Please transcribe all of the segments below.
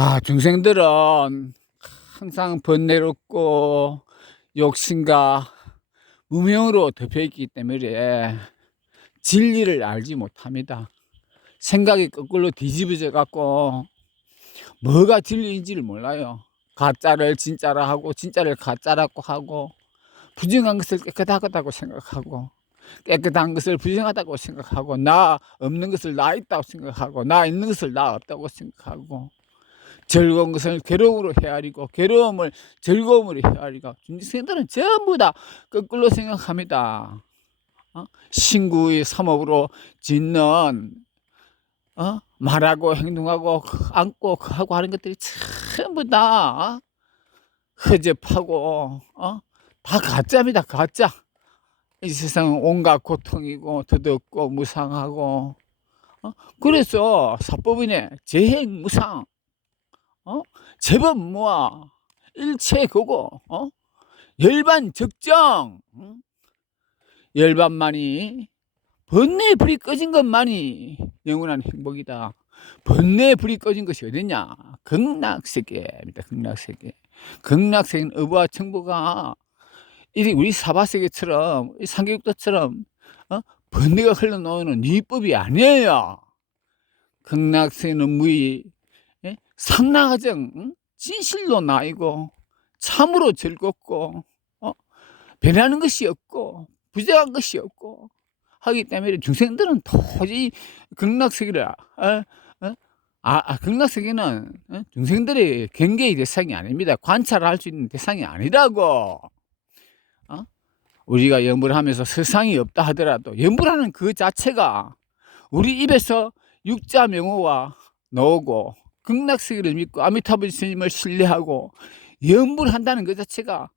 아, 중생들은 항상 번뇌롭고 욕심과 무명으로 덮여 있기 때문에 진리를 알지 못합니다. 생각이 거꾸로 뒤집어져 갖고 뭐가 진리인지를 몰라요. 가짜를 진짜라 하고 진짜를 가짜라고 하고 부정한 것을 깨끗하다고 생각하고 깨끗한 것을 부정하다고 생각하고 나 없는 것을 나 있다고 생각하고 나 있는 것을 나 없다고 생각하고 즐거운 것을 괴로움으로 헤아리고 괴로움을 즐거움으로 헤아리고 중생들은 전부 다 거꾸로 생각합니다. 어? 신구의 삼업으로 짓는 어? 말하고 행동하고 안고 하고 하는 것들이 전부 다 어? 허접하고 어? 다 가짜입니다. 가짜. 이 세상은 온갖 고통이고 더덥고 무상하고 어? 그래서 사법인의 재행 무상 어? 제법무아 일체거고 어? 열반 적정 응? 열반만이 번뇌의 불이 꺼진 것만이 영원한 행복이다. 번뇌의 불이 꺼진 것이 어디냐? 극락세계입니다. 극락세계. 극락세계는 어부와 청부가 이 우리 사바세계처럼 이 상계육도처럼 어? 번뇌가 흘러나오는 위법이 아니에요. 극락세계는 무의 응? 진실로 나이고 참으로 즐겁고 어? 변하는 것이 없고 부정한 것이 없고 하기 때문에 중생들은 도저히 극락세계를 어? 어? 아, 아, 극락세계는 어? 중생들의 경계의 대상이 아닙니다. 관찰할 수 있는 대상이 아니라고. 어? 우리가 연불 하면서 세상이 없다 하더라도 연불하는 그 자체가 우리 입에서 육자 명호와 나오고 극락세계를 믿고 아미타불 스님을 신뢰하고 연불한다는 그 자체가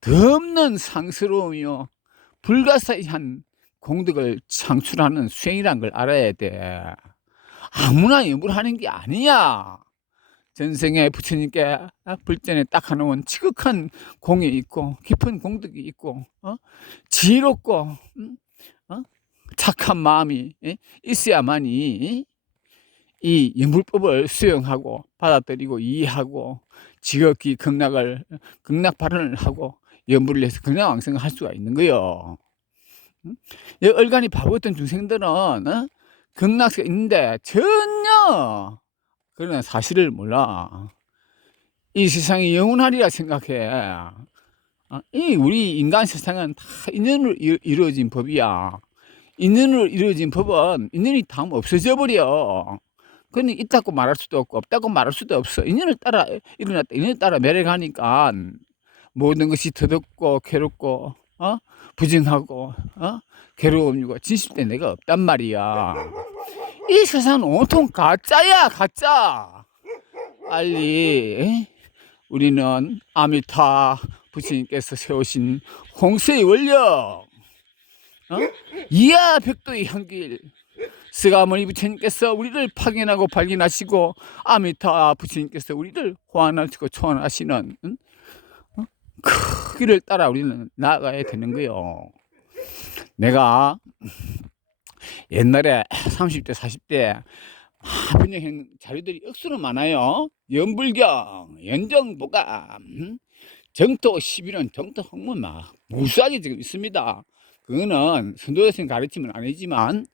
덤는 상스러움이요 불가사의한 공덕을 창출하는 수행이란 걸 알아야 돼. 아무나 연불하는 게 아니야. 전생에 부처님께 불전에 딱 하나온 지극한 공이 있고 깊은 공덕이 있고 어? 지혜롭고 음? 어? 착한 마음이 예? 있어야만이 이 연불법을 수용하고 받아들이고 이해하고 지극히 극락을 극락 발언을 하고 연불을 해서 극락 왕성을 할 수가 있는 거요. 음? 얼간이 바보 같은 중생들은 어? 극락세가 있는데 전혀 그러나 사실을 몰라. 이 세상이 영원하리라 생각해. 어? 이 우리 인간 세상은 다 인연으로 이루어진 법이야. 인연으로 이루어진 법은 인연이 다 없어져 버려. 그니 있다고 말할 수도 없고 없다고 말할 수도 없어. 인연을 따라 일어났다. 인연을 따라 매력하니까 모든 것이 더덥고 괴롭고 어? 부정하고 어? 괴로움이고 진실때 내가 없단 말이야. 이 세상은 온통 가짜야 가짜. 빨리 우리는 아미타 부처님께서 세우신 홍세의 원력 어? 이하 백도의 향길 스가모니 부처님께서 우리를 파견하고 발견하시고 아미타 부처님께서 우리를 호환하시고 초원하시는 응? 어? 그 길을 따라 우리는 나아가야 되는 거요. 내가 옛날에 30대 40대 분야행 자료들이 억수로 많아요. 연불경, 연정보감, 정토 11원, 정토 학문 막 무수하게 지금 있습니다. 그거는 선도교수님 가르침은 아니지만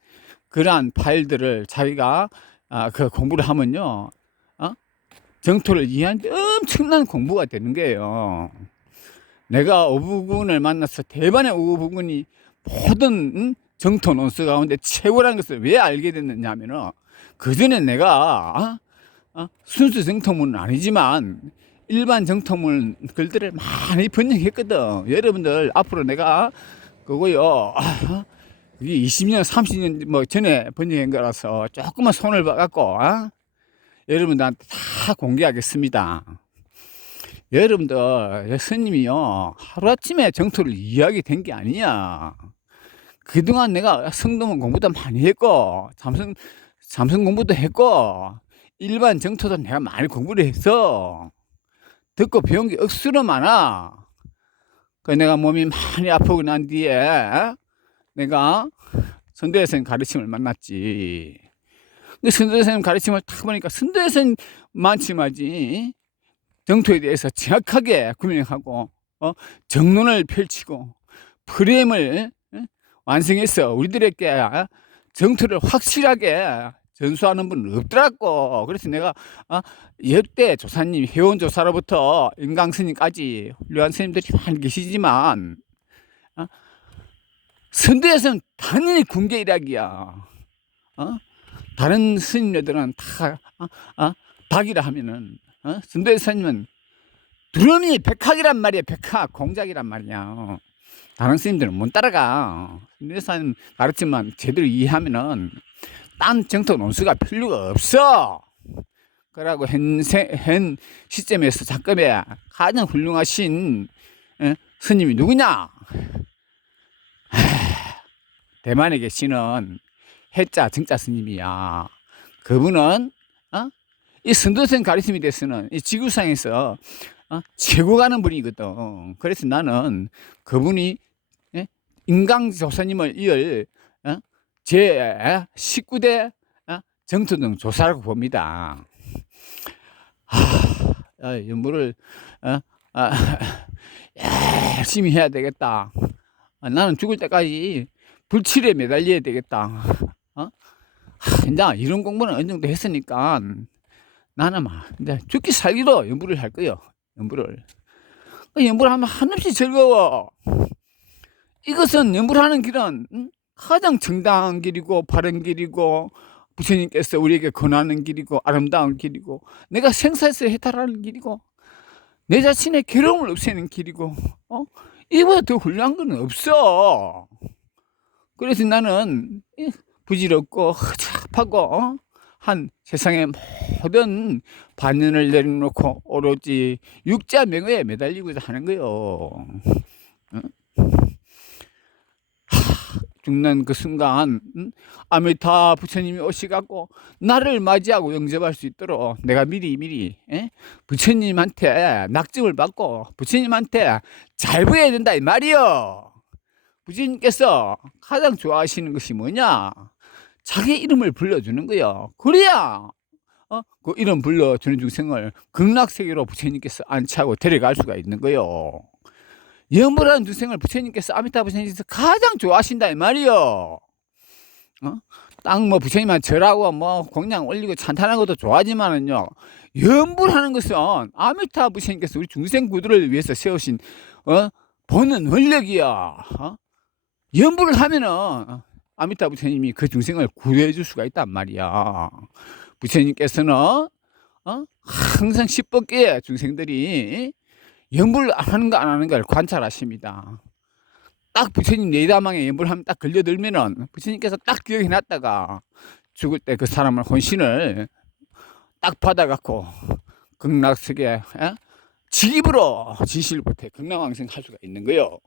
그러한 파일들을 자기가 아, 그 공부를 하면요, 어? 정토를 이해하는데 엄청난 공부가 되는 거예요. 내가 어부군을 만나서 대반의 어부군이 모든 응? 정토 논스 가운데 최고라는 것을 왜 알게 됐느냐 하면은 그 전에 내가 어? 어? 순수 정토문은 아니지만 일반 정토문 글들을 많이 번역했거든. 여러분들 앞으로 내가 그거요. 어? 이게 20년, 30년 뭐 전에 번역한 거라서 조금만 손을 봐갖고 어? 여러분들한테 다 공개하겠습니다. 여러분들 스님이요 하루아침에 정토를 이해하게 된게 아니야. 그동안 내가 성동은 공부도 많이 했고 삼성 삼성 공부도 했고 일반 정토도 내가 많이 공부를 했어. 듣고 배운 게 억수로 많아. 그 내가 몸이 많이 아프고 난 뒤에 내가 선도의 선 가르침을 만났지. 근데 선도의 선 가르침을 딱 보니까 선도의 선 만침하지 정토에 대해서 정확하게 구명하고 어? 정론을 펼치고 프레임을 어? 완성해서 우리들에게 어? 정토를 확실하게 전수하는 분은 없더라고. 그래서 내가 어? 역대 조사님 회원 조사로부터 인강 스님까지 훌륭한 스님들이 많이 계시지만 어? 선대에서는 당연히 군계 일학이야. 어? 다른 스님들은 다 어? 어? 닭이라 하면은 어? 선대 스님은 두려움이 백학이란 말이야 백학 공작이란 말이야 다른 스님들은 못 따라가 선대 스님 가르치면 제대로 이해하면은 딴 정토 논수가 필요가 없어 그러고 현, 세- 현 시점에서 작금에 가장 훌륭하신 어? 스님이 누구냐 하, 대만에 계시는 해자 정자 스님이야 그분은 어? 이 선도생 가르침에 대해서는 이 지구상에서 어? 최고 가는 분이거든. 그래서 나는 그분이 예? 인강 조사님을 이을 어? 제 19대 어? 정토등 조사라고 봅니다. 하, 아, 연구를 어? 아, 열심히 해야 되겠다. 아, 나는 죽을 때까지 불칠에 매달려야 되겠다. 어? 하, 이제 이런 공부는 어느 정도 했으니까 나는 막 이제 죽기 살기로 연구를 할 거요. 연구를. 그 연구를 하면 한없이 즐거워. 이것은 연구를 하는 길은 응? 가장 정당한 길이고 바른 길이고 부처님께서 우리에게 권하는 길이고 아름다운 길이고 내가 생사에서 해탈하는 길이고 내 자신의 괴로움을 없애는 길이고 어? 이보다 더 훌륭한 건 없어. 그래서 나는 이 부질없고 허접하고 어? 한 세상의 모든 반연을 내려놓고 오로지 육자 명예에 매달리고자 하는 거요. 죽는 그 순간 응? 아미타 부처님이 오시갖고 나를 맞이하고 영접할 수 있도록 내가 미리 미리 에? 부처님한테 낙증을 받고 부처님한테 잘 보여야 된다 이 말이요. 부처님께서 가장 좋아하시는 것이 뭐냐? 자기 이름을 불러주는 거요. 그래야 어? 그 이름 불러주는 중생을 극락세계로 부처님께서 안치하고 데려갈 수가 있는 거요. 염불한 중생을 부처님께서 아미타 부처님께서 가장 좋아하신다 이 말이요. 어? 땅뭐 부처님한 절하고 뭐 공양 올리고 찬탄하는 것도 좋아하지만은요. 염불하는 것은 아미타 부처님께서 우리 중생 구두를 위해서 세우신 어? 보는 원력이야. 어? 염불을 하면은 어, 아미타 부처님이 그 중생을 구해 줄 수가 있단 말이야. 부처님께서는 어? 항상 십법계 중생들이 염불 하는 거 안 하는 걸 관찰하십니다. 딱 부처님 내다망에 염불 하면 딱 걸려들면은 부처님께서 딱 기억해 놨다가 죽을 때 그 사람을 혼신을 딱 받아갖고 극락세계 에? 직입으로 지시를 못해 극락왕생 할 수가 있는 거요.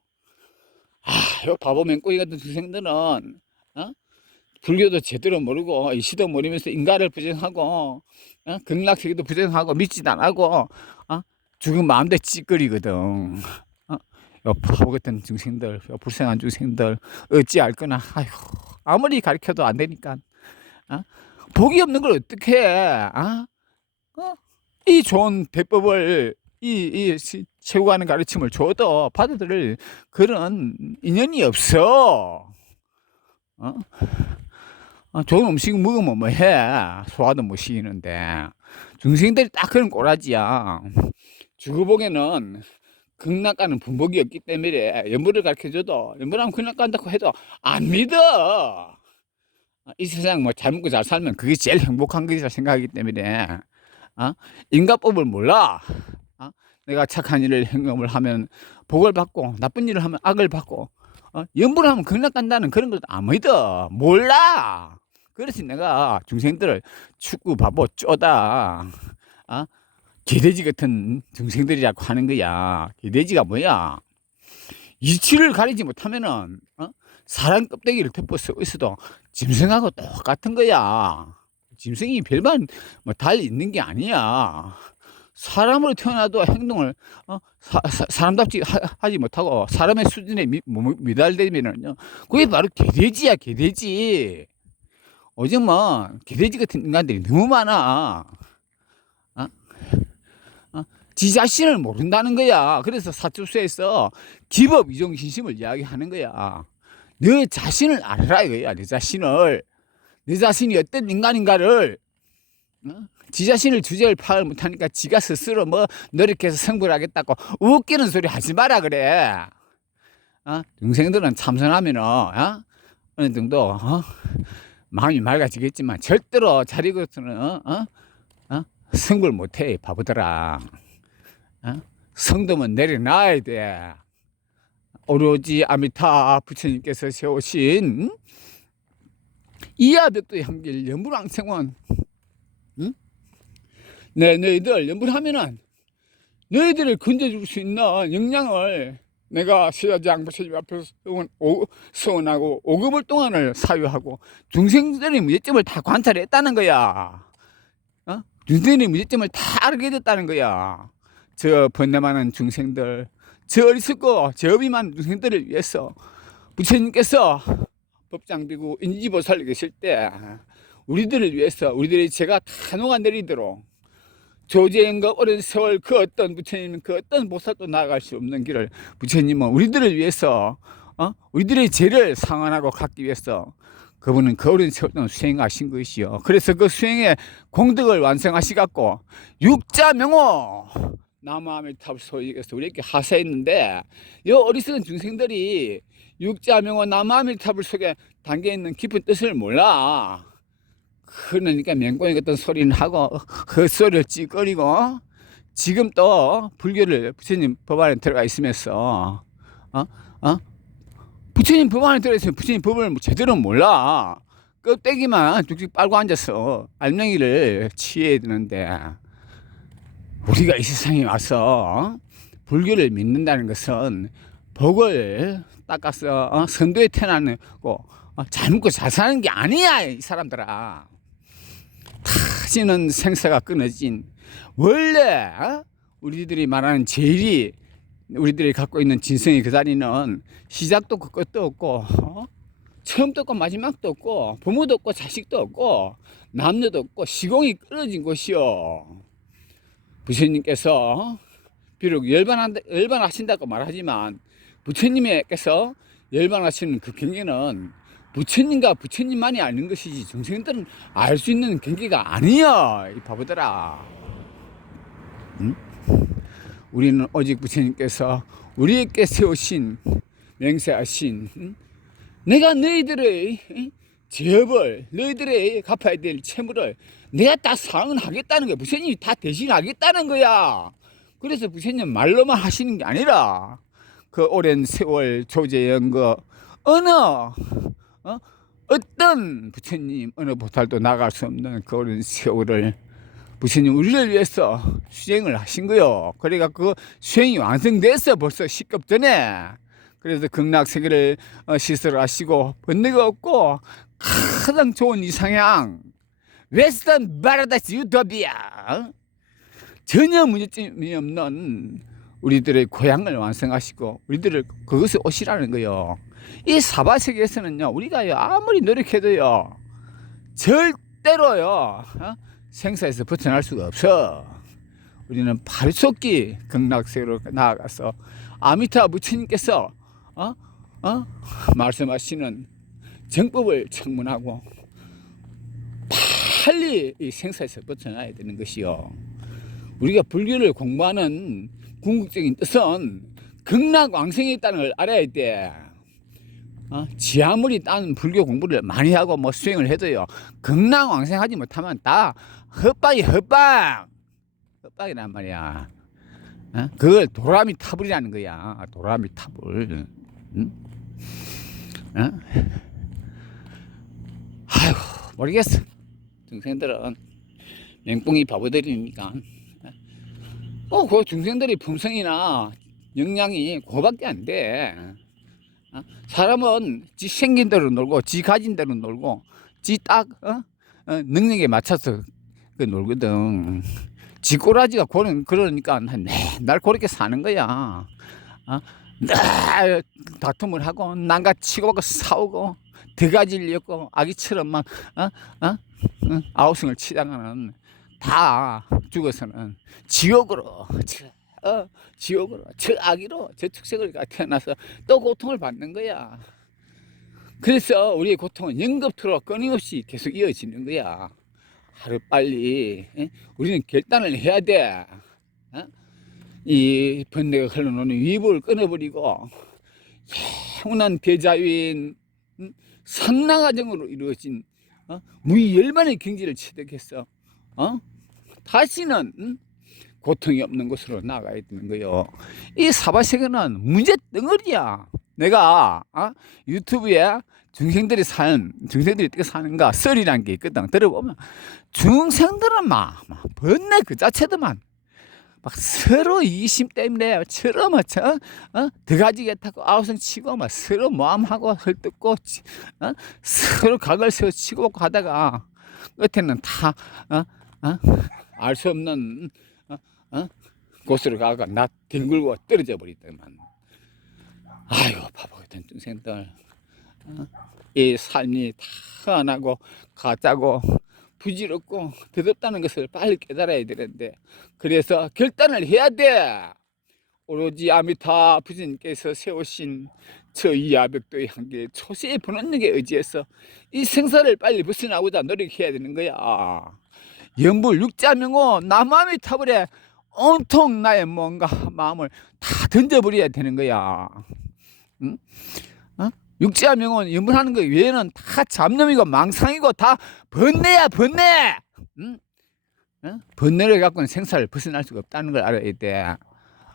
아, 요 바보 맹꼬이 같은 중생들은 어? 불교도 제대로 모르고 이시도 모르면서 인가를 부정하고 어? 극락세계도 부정하고 믿지도 안 하고 어? 죽은 마음대로 찌꺼리거든. 어? 요 바보 같은 중생들, 요 불쌍한 중생들 어찌 알거나. 아휴, 아무리 가르쳐도 안 되니까. 어? 복이 없는 걸 어떻게 해? 어? 어? 이 좋은 대법을 이, 이 시- 최고 하는 가르침을 줘도 받아들일 그런 인연이 없어. 어? 어, 좋은 음식 먹으면 뭐 해? 소화도 못 시키는데. 중생들이 딱 그런 꼬라지야. 주거복에는 극락가는 분복이 없기 때문에 연불을 가르쳐줘도 연불하면 극락 간다고 해도 안 믿어. 어, 이 세상 뭐 잘 먹고 잘 살면 그게 제일 행복한 것이라 생각하기 때문에 어? 인가법을 몰라. 어? 내가 착한 일을 행동을 하면 복을 받고 나쁜 일을 하면 악을 받고 어? 연불을 하면 극락 간다는 그런 것도 안 믿어. 몰라. 그래서 내가 중생들을 축구 바보 쪼다. 어? 개돼지 같은 중생들이라고 하는 거야. 개돼지가 뭐야? 이치를 가리지 못하면은 어? 사람 껍데기를 덮어 쓰고 있어도 짐승하고 똑같은 거야. 짐승이 별반 뭐 달리 있는 게 아니야. 사람으로 태어나도 행동을 어? 사, 람답지 하 지 못하고 사람의 수준에 미, 뭐, 미달되면은요. 그게 바로 개돼지야, 개돼지. 요즘은 개돼지 같은 인간들이 너무 많아. 어? 지 자신을 모른다는 거야. 그래서 사주수에서 기법 이종신심을 이야기하는 거야. 너 자신을 알아라 이거야. 내 자신을. 내 자신이 어떤 인간인가를 어? 지 자신을 주제를 파악을 못하니까 지가 스스로 뭐 노력해서 성불 하겠다고 웃기는 소리 하지 마라 그래. 어? 동생들은 참선하면은 어? 어느 정도 어? 마음이 맑아지겠지만 절대로 자리고서는 어? 어? 어? 성불 못해 바보들아. 어? 성도면 내려놔야 돼. 오로지 아미타 부처님께서 세우신 음? 이하벽도의 함길 연불왕생원 응? 네, 너희들 연불하면은 너희들을 건져줄 수 있는 역량을 내가 시자장 부처님 앞에서 서원하고 오급을 동안을 사유하고 중생들의 문제점을 다 관찰했다는 거야. 어? 중생들의 문제점을 다 알게 됐다는 거야. 저 번뇌 많은 중생들, 저 어리석고 저 많은 중생들을 위해서 부처님께서 법장비고 인지보살이 계실 때 우리들을 위해서 우리들의 죄가 다 녹아내리도록 조제연과 오랜 세월 그 어떤 부처님 그 어떤 보살도 나아갈 수 없는 길을 부처님은 우리들을 위해서 어? 우리들의 죄를 상환하고 갖기 위해서 그분은 그 오랜 세월 동안 수행하신 것이요. 그래서 그 수행의 공덕을 완성하시갖고 육자명호 남아함의 탑소에서 우리에게 하사했는데 이 어리석은 중생들이 육자명호 남아함의 탑을 속에 담겨 있는 깊은 뜻을 몰라. 그러니까 맹꽁이 같은 소리는 하고 헛소리를 찌꺼리고 지금 또 불교를 부처님 법 안에 들어가 있으면서 어? 어? 부처님 법 안에 들어가 있으면 부처님 법을 뭐 제대로 몰라 껍데기만 쭉쭉 빨고 앉아서 알맹이를 취해야 되는데 우리가 이 세상에 와서 불교를 믿는다는 것은 복을 닦아서 어? 선도에 태어나는 거 어, 잘 먹고 잘 사는 게 아니야 이 사람들아 타지는 생사가 끊어진 원래 어? 우리들이 말하는 제일이 우리들이 갖고 있는 진성의 그 자리는 시작도 없고 끝도 없고 어? 처음도 없고 마지막도 없고 부모도 없고 자식도 없고 남녀도 없고 시공이 끊어진 곳이요 부처님께서 비록 열반한다, 열반하신다고 말하지만 부처님께서 열반하시는 그 경계는 부처님과 부처님만이 아는 것이지 중생들은 알 수 있는 경계가 아니야 이 바보들아 응? 우리는 오직 부처님께서 우리에게 세우신 맹세하신 응? 내가 너희들의 응? 죄업을 너희들의 갚아야 될 채무를 내가 다 상환하겠다는 거야 부처님이 다 대신하겠다는 거야 그래서 부처님 말로만 하시는 게 아니라 그 오랜 세월 조제연 거 어느 어? 어떤 부처님 어느 보살도 나갈 수 없는 그 오랜 세월을 부처님 우리를 위해서 수행을 하신 거요. 그러니까 그 수행이 완성됐어 벌써 10급 전에. 그래서 극락세계를 어, 시설하시고 번뇌가 없고 가장 좋은 이상향 웨스턴 바라다스 유토피아 전혀 문제점이 없는 우리들의 고향을 완성하시고 우리들을 그것을 오시라는 거요. 이 사바 세계에서는요 우리가요 아무리 노력해도요 절대로요 어? 생사에서 벗어날 수가 없어. 우리는 발속기 극락세로 나아가서 아미타 부처님께서 어? 어? 말씀하시는 정법을 청문하고 빨리 이 생사에서 벗어나야 되는 것이요. 우리가 불교를 공부하는 궁극적인 뜻은 극락 왕생에 있다는 걸 알아야 돼. 어? 지 아무리 딴 불교 공부를 많이 하고 뭐 수행을 해도요 극락 왕생하지 못하면 다 헛방이 헛방 헛방이란 말이야 어? 그걸 도라미 타불이라는 거야 도라미 타불 응? 어? 아휴 모르겠어 중생들은 맹꽁이 바보들이니까 어, 그 중생들이 품성이나 역량이 그거밖에 안 돼. 어? 사람은 지 생긴 대로 놀고, 지 가진 대로 놀고, 지 딱, 어? 어, 능력에 맞춰서 그 놀거든. 지 꼬라지가 고는, 그러니까 맨날 그렇게 사는 거야. 어? 늘 다툼을 하고, 난가 치고 받고 싸우고, 엮고, 아기처럼 막, 어? 어? 어? 아우성을 치다가는 다 죽어서는 지옥으로 저, 어, 지옥으로 저 악이로 저 축생을 태어나서 또 고통을 받는 거야. 그래서 우리의 고통은 연급토록 끊임없이 계속 이어지는 거야. 하루 빨리 에? 우리는 결단을 해야 돼. 어? 이 번뇌가 흘러놓는 위부를 끊어버리고 영원한 대자유인 음? 상나가정으로 이루어진 어? 무열만의 경지를 취득했어. 어? 다시는 음? 고통이 없는 곳으로 나가야 되는 거요. 이 사바세계는 문제 덩어리야. 내가 어? 유튜브에 중생들이 사는 중생들이 어떻게 사는가 썰이란 게 있거든. 들어보면 중생들은 막, 막 번뇌 그 자체도만 막 서로 이심 때문에 서로 막 저, 어? 드가지겠다고 아우성 치고 막 서로 모함하고 헐뜯고 치- 어? 서로 각을 세워 치고 받고 하다가 끝에는 다 어? 어? 알 수 없는 어? 어? 곳으로 가가 나 뒹굴고 떨어져 버리더만 아이고 바보 같은 중생들 어? 이 삶이 다 안 하고 가짜고 부질없고 더럽다는 것을 빨리 깨달아야 되는데 그래서 결단을 해야 돼. 오로지 아미타 부처님께서 세우신 저 이야백도의 한계 초세의 본원력에 의지해서 이 생사를 빨리 벗어나고자 노력해야 되는 거야. 연불 육자명호 남아미타불에 온통 나의 뭔가 마음을 다 던져버려야 되는 거야. 응? 어? 육자명은 연불하는 거 외에는 다 잡념이고 망상이고 다 번뇌야 번뇌. 응? 어? 번뇌를 갖고는 생사를 벗어날 수가 없다는 걸 알아야 돼.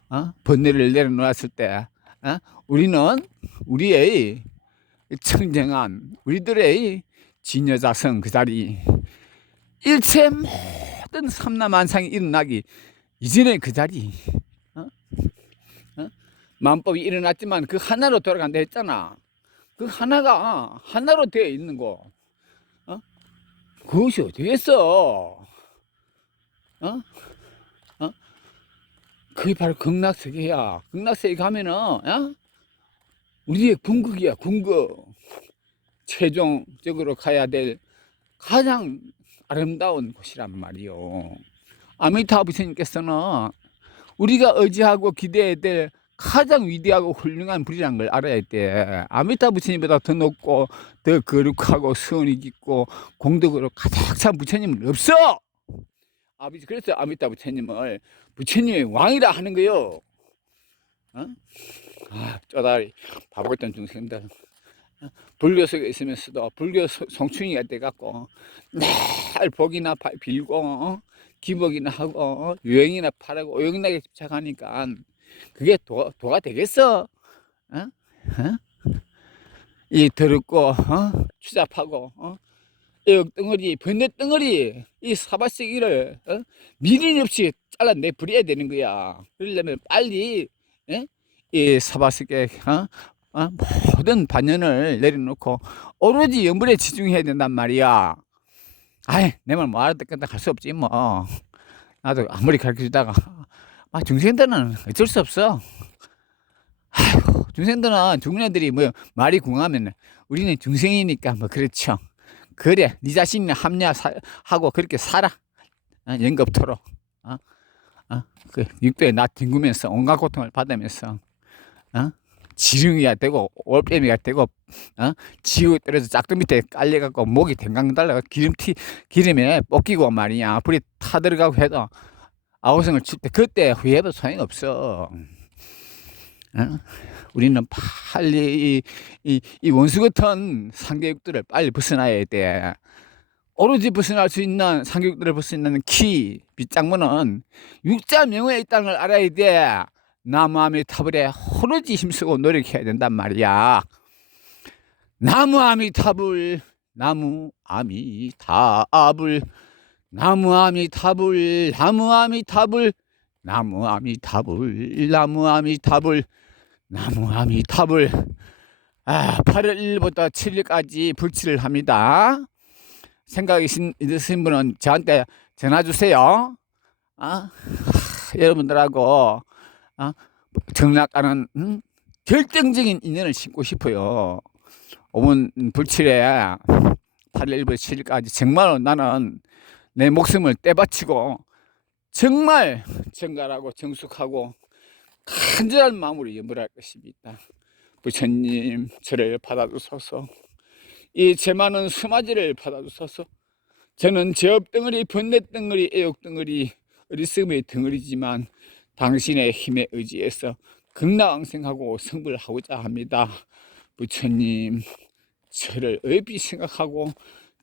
어? 번뇌를 내려놓았을 때, 어? 우리는 우리의 청정한 우리들의 진여자성 그 자리, 일체 모든 삼라만상이 일어나기 이전에 그 자리, 어? 어? 만법이 일어났지만 그 하나로 돌아간다 했잖아. 그 하나가 하나로 되어 있는 거, 어? 그것이 어디겠어? 어? 어? 그게 바로 극락세계야. 극락세계 가면은, 어? 우리의 궁극이야, 궁극. 최종적으로 가야 될 가장 아름다운 곳이란 말이요. 아미타부 스님께서는 우리가 의지하고 기대해야 될 가장 위대하고 훌륭한 불이라는 걸 알아야 돼. 아미타부 스님보다 더 높고 더 거룩하고 선이 깊고 공덕으로 가득 찬 부처님은 없어. 아버지 그래서 아미타 부처님을 부처님의 왕이라 하는 거요. 어? 아 쪼다리 바보 같은 중생들. 어? 불교 속에 있으면서도 불교 소- 송충이가 돼갖고 날 복이나 바- 빌고 어? 기복이나 하고 어? 유행이나 파라고 오용나게 집착하니까 그게 도, 도가 되겠어? 어? 어? 이 더럽고 어? 추잡하고 어? 애역 덩어리, 번뇌 덩어리, 이 사바세기를 어? 미련 없이 잘라내 버려야 되는 거야. 그러려면 빨리 예? 이 사바세기 어? 어? 모든 반연을 내려놓고 오로지 연불에 집중해야 된단 말이야. 아이, 내 말 뭐 알아듣겠다 할 수 없지 뭐. 나도 아무리 가르쳐 주다가 아, 중생들은 어쩔 수 없어. 아이고, 중생들은 중년들이 뭐 말이 궁하면 우리는 중생이니까 뭐 그렇죠. 그래, 네 자신이 합리화하고 그렇게 살아. 어, 연급토록. 어? 어? 그 육도에 나 뒹구면서 온갖 고통을 받으면서 어? 지렁이가 되고 올빼미가 되고 어? 지우 떨어져 짝등 밑에 깔려갖고 목이 댕강 달라가 기름티 기름에 볶이고 말이야 불이 타들어가고 해도 아우성을 칠 때 그때 후회해도 소용 없어. 어? 우리는 빨리 이, 이, 이 원수 같은 상계육들을 빨리 벗어나야 돼. 오로지 벗어날 수 있는 상계육들을 벗어나는 키, 빗장문은 육자 명호에 있다는 걸 알아야 돼. 나무아미 타불에 오로지 힘쓰고 노력해야 된단 말이야. 나무아미 타불, 나무아미 타불, 나무아미 타불, 나무아미 타불, 나무아미 타불, 나무아미 타불. 나무 아미 타불 아, 8월 1일부터 7일까지 불치를 합니다. 생각이 신- 있으신 분은 저한테 전화 주세요. 아, 하, 여러분들하고 아, 정락가는 음? 결정적인 인연을 심고 싶어요. 오면 불칠에 8월 1일부터 7일까지 정말로 나는 내 목숨을 떼바치고 정말 정갈하고 정숙하고 간절한 마음으로 염불할 것입니다. 부처님 저를 받아주소서 이제 많은 수마지를 받아주소서 저는 제업 덩어리 번뇌 덩어리 애욕 덩어리 어리석음의 덩어리지만 당신의 힘에 의지해서 극락왕생하고 성불하고자 합니다. 부처님 저를 의비 생각하고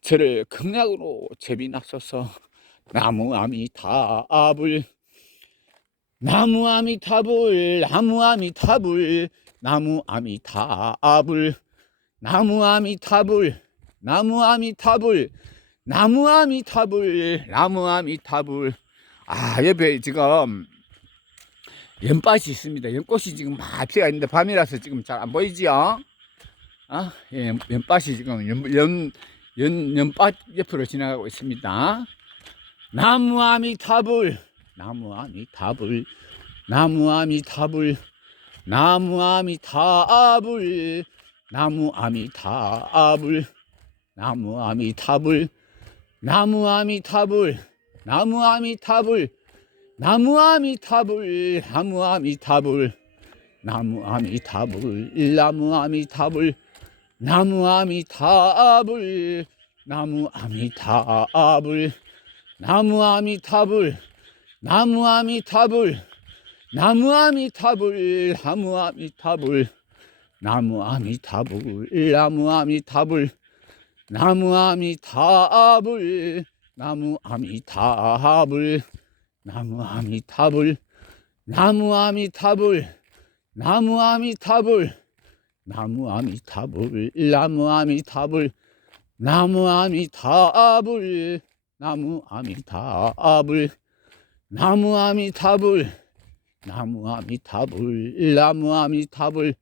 저를 극락으로 제비납소서 나무 아미타불 나무 아미타불 나무 아미타불 나무 아미타불 나무 아미타불 나무 아미타불 나무 아미타불 나무 아미타불 아 옆에 지금 연밭이 있습니다. 연꽃이 지금 막 피어 있는데 밤이라서 지금 잘 안 보이지요? 아, 예, 연- 연밭이 지금 연, 연, 연, 연밭 옆으로 지나가고 있습니다. 나무 아미 타불 나무 아미 타불 나무 아미 타불 나무 아미 타불 나무 아미 타불 나무 아미 타불 나무 아미 타불 나무 아미 타불 나무 아미타불 나무 아미타불 나무 아미타불 나무 아미타불 나무 아미타불 나무 아미타불 나무 아미타불 나무 아미타불 나무 아미타불 나무 아미타불 나무 아미타불 나무 아미타불 나무 아미타불 나무 아미타불 나무 아미 타불 나무 아미 타불 나무 아미 타불 나무 아미 타불 나무 아미 타불 나무 아미 타불 나무 아미 타불 나무 아미 타불 나무 아미 타불 나무 아미 타불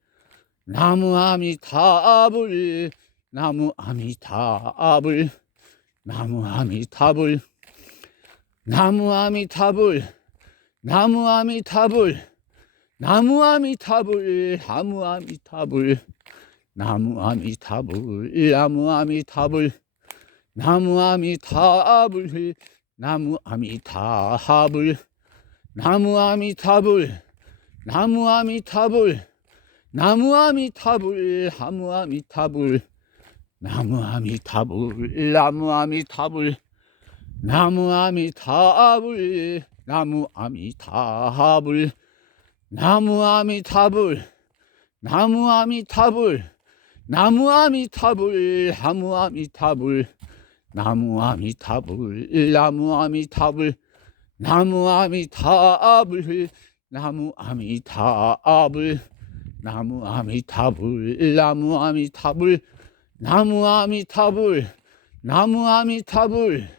나무 아미 타불 나무 아미 타불 나무 아미 타불 나무 아미 타불 나무 아미 타불 나무 아미 타불 나무 아미 타불 나무 아미 타불 나무 아미 타불 나무 아미 타불 나무 아미 타불 나무 아미 타불 나무 아미 타불 나무 아미 타불 나무 아미 타불 나무 아미 타불 나무 아미 타불 나무 아미타불 나무 아미타불 나무 아미타불 나무 아미타불 나무 아미타불 나무 아미타불 나무 아미타불 나무 아미타불 나무 아미타불 나무 아미타불 나무 아미타불 나무 아미타불 나무 아미타불 나무 아미타불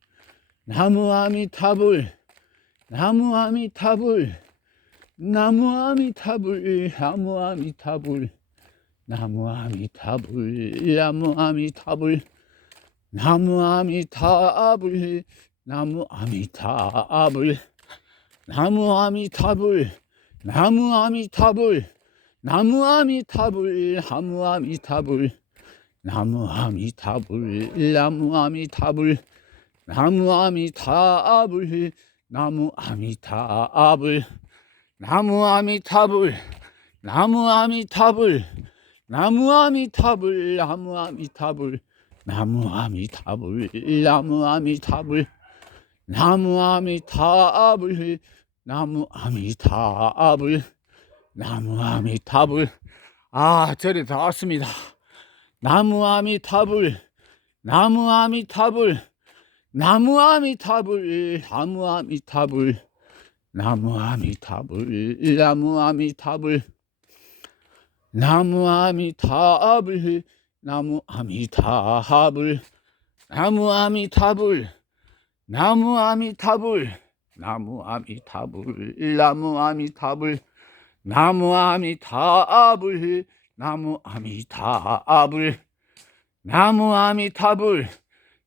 나무 아미타불 나무 아미타불 나무 아미타불 나무 아미타불 나무 아미타불 나무 아미타불 나무 아미타불 나무 아미타불 나무 아미타불 나무 아미타불 나무 아미타불 나무 아미타불 나무 아미타불 나무 아미타불 나무 아미타불 나무 아미타불 나무 아미타불 나무 아미타불 나무 아미타불 나무 아미타불 나무 아미타불 나무 아미타불 나무 아미타불 나무 아미타불 나무 아미타불 아 절에 다 왔습니다 나무 아미타불 나무 아미타불 나무 아미타불 나무 아미타불 나무 아미타불 나무 아미타불 나무 아미타불 나무 아미타불 나무 아미타불 나무 아미타불 나무 아미타불 나무 아미타불 나무 아미타불 나무 아미타불 나무 아미타불